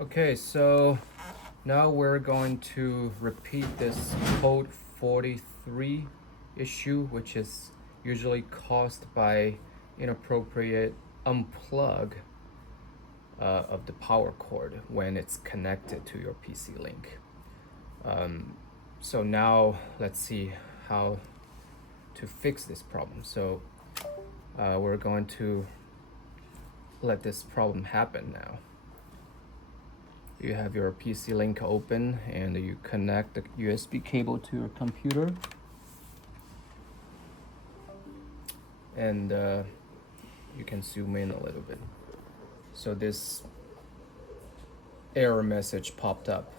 Okay, so now we're going to repeat this code 43 issue, which is usually caused by inappropriate unplug of the power cord when it's connected to your PC link. So now let's see how to fix this problem. So we're going to let this problem happen now. You have your PC link open and you connect the USB cable to your computer. And you can zoom in a little bit. So this error message popped up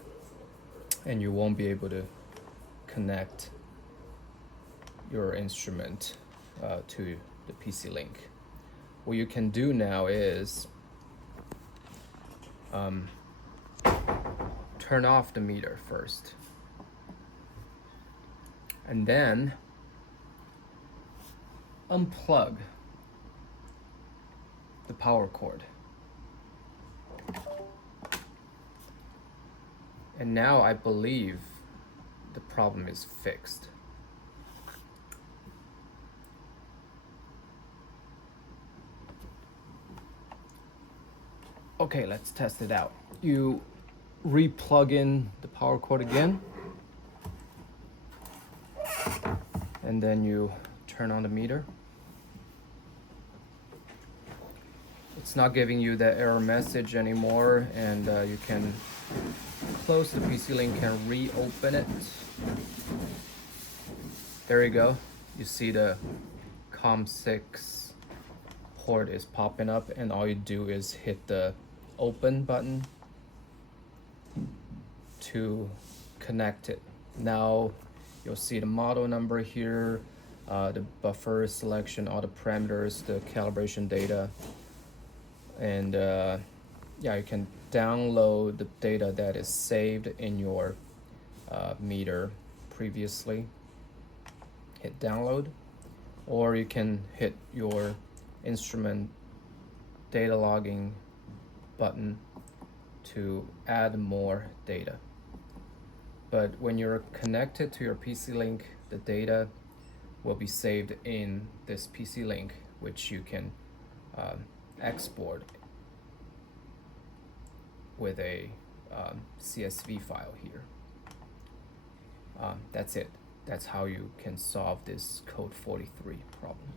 and you won't be able to connect your instrument to the PC link. What you can do now is turn off the meter first, and then unplug the power cord. And now I believe the problem is fixed. Okay, let's test it out. You re-plug in the power cord again, and then you turn on the meter. It's not giving you that error message anymore, and you can close the PC link and reopen it. There you go. You see the COM6 port is popping up, and all you do is hit the open button to connect it. Now you'll see the model number here, the buffer selection, all the parameters, the calibration data, and yeah, you can download the data that is saved in your meter previously. Hit download, or you can hit your instrument data logging button to add more data. But when you're connected to your PC link, the data will be saved in this PC link, which you can export with a CSV file here. That's it. That's how you can solve this code 43 problem.